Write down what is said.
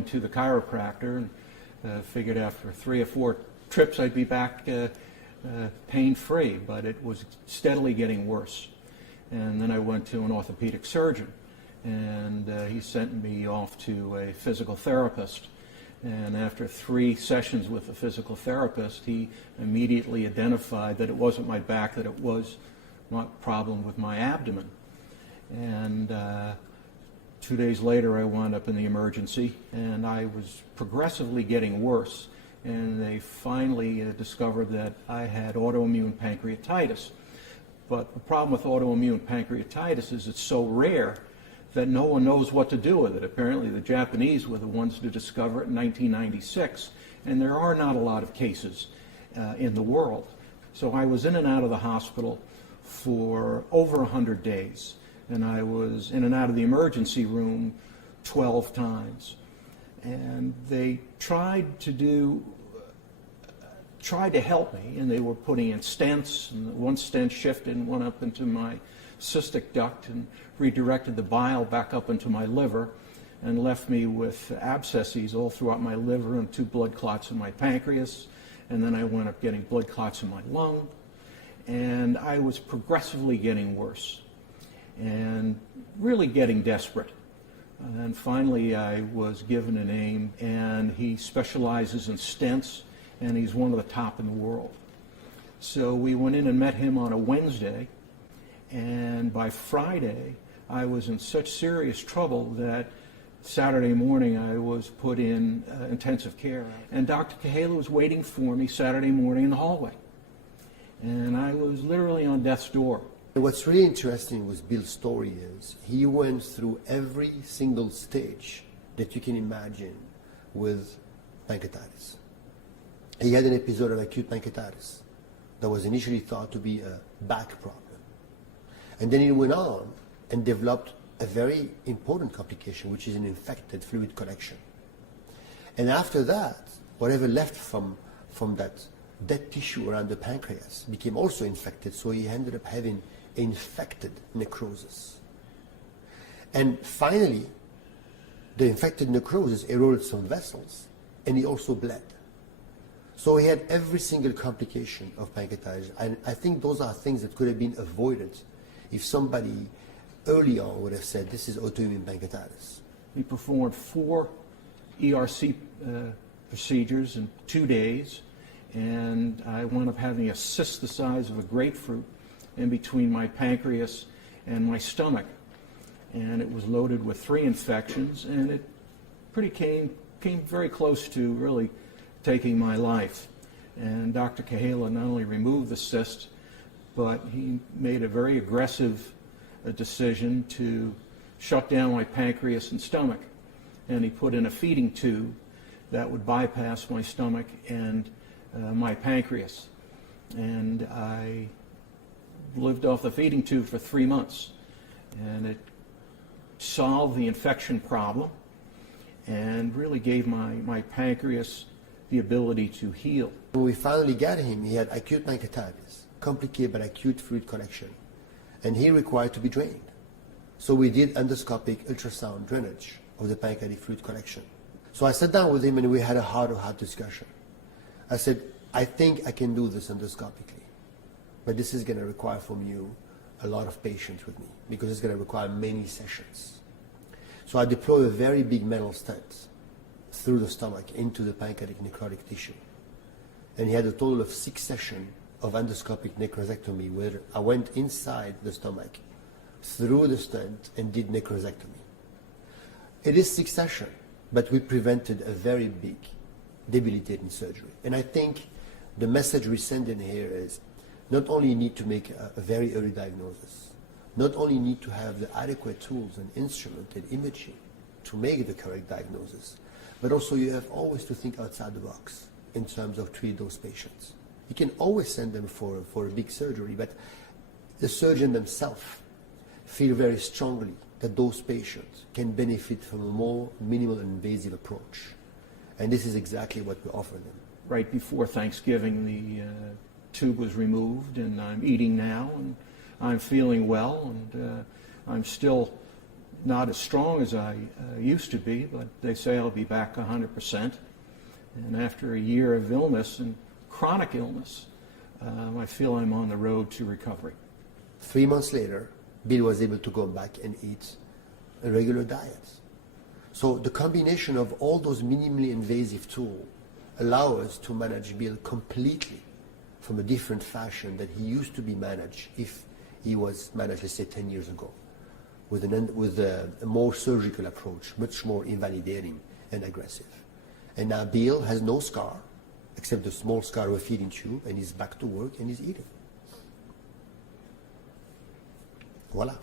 to the chiropractor and figured after 3 or 4 trips I'd be back pain-free, but it was steadily getting worse. And then I went to an orthopedic surgeon, and he sent me off to a physical therapist. And after 3 sessions with the physical therapist, he immediately identified that it wasn't my back, that it was a problem with my abdomen. And 2 days later, I wound up in the emergency, and I was progressively getting worse. And they finally discovered that I had autoimmune pancreatitis. But the problem with autoimmune pancreatitis is it's so rare that no one knows what to do with it. Apparently the Japanese were the ones to discover it in 1996, and there are not a lot of cases in the world. So I was in and out of the hospital for over 100 days, and I was in and out of the emergency room 12 times. And they tried to help me, and they were putting in stents, and one stent shifted and went up into my cystic duct and redirected the bile back up into my liver and left me with abscesses all throughout my liver and 2 blood clots in my pancreas. And then I wound up getting blood clots in my lung, and I was progressively getting worse and really getting desperate. And finally I was given a name, and he specializes in stents, and he's one of the top in the world. So we went in and met him on a Wednesday, and by Friday I was in such serious trouble that Saturday morning I was put in intensive care. And Dr. Kahaleh was waiting for me Saturday morning in the hallway. And I was literally on death's door. What's really interesting with Bill's story is he went through every single stage that you can imagine with pancreatitis. He had an episode of acute pancreatitis that was initially thought to be a back problem. And then he went on and developed a very important complication, which is an infected fluid collection. And after that, whatever left from that dead tissue around the pancreas became also infected, so he ended up having infected necrosis. And finally, the infected necrosis eroded some vessels, and he also bled. So he had every single complication of pancreatitis. And I think those are things that could have been avoided if somebody early on would have said, this is autoimmune pancreatitis. He performed 4 ERC procedures in 2 days, and I wound up having a cyst the size of a grapefruit in between my pancreas and my stomach. And it was loaded with 3 infections, and it came very close to really taking my life. And Dr. Kahaleh not only removed the cyst, but he made a very aggressive decision to shut down my pancreas and stomach. And he put in a feeding tube that would bypass my stomach and my pancreas. And I lived off the feeding tube for 3 months. And it solved the infection problem and really gave my pancreas the ability to heal. When we finally got him, he had acute pancreatitis, complicated by acute fluid collection, and he required to be drained. So we did endoscopic ultrasound drainage of the pancreatic fluid collection. So I sat down with him and we had a heart-to-heart discussion. I said, I think I can do this endoscopically, but this is going to require from you a lot of patience with me because it's going to require many sessions. So I deployed a very big metal stent through the stomach into the pancreatic necrotic tissue. And he had a total of 6 sessions of endoscopic necrosectomy where I went inside the stomach, through the stent, and did necrosectomy. It is 6 sessions, but we prevented a very big debilitating surgery. And I think the message we send in here is not only you need to make a very early diagnosis, not only need to have the adequate tools and instruments and imaging to make the correct diagnosis, but also you have always to think outside the box in terms of treating those patients. You can always send them for a big surgery, but the surgeon themselves feel very strongly that those patients can benefit from a more minimal and invasive approach. And this is exactly what we offer them. Right before Thanksgiving, the tube was removed, and I'm eating now, and I'm feeling well, and I'm still not as strong as I used to be, but they say I'll be back 100%. And after a year of illness and chronic illness, I feel I'm on the road to recovery. 3 months later, Bill was able to go back and eat a regular diet. So the combination of all those minimally invasive tools allow us to manage Bill completely from a different fashion that he used to be managed if he was managed, let's say, 10 years ago, with a more surgical approach, much more invalidating and aggressive. And now Bill has no scar, except the small scar of a feeding tube, and he's back to work and he's eating. Voila.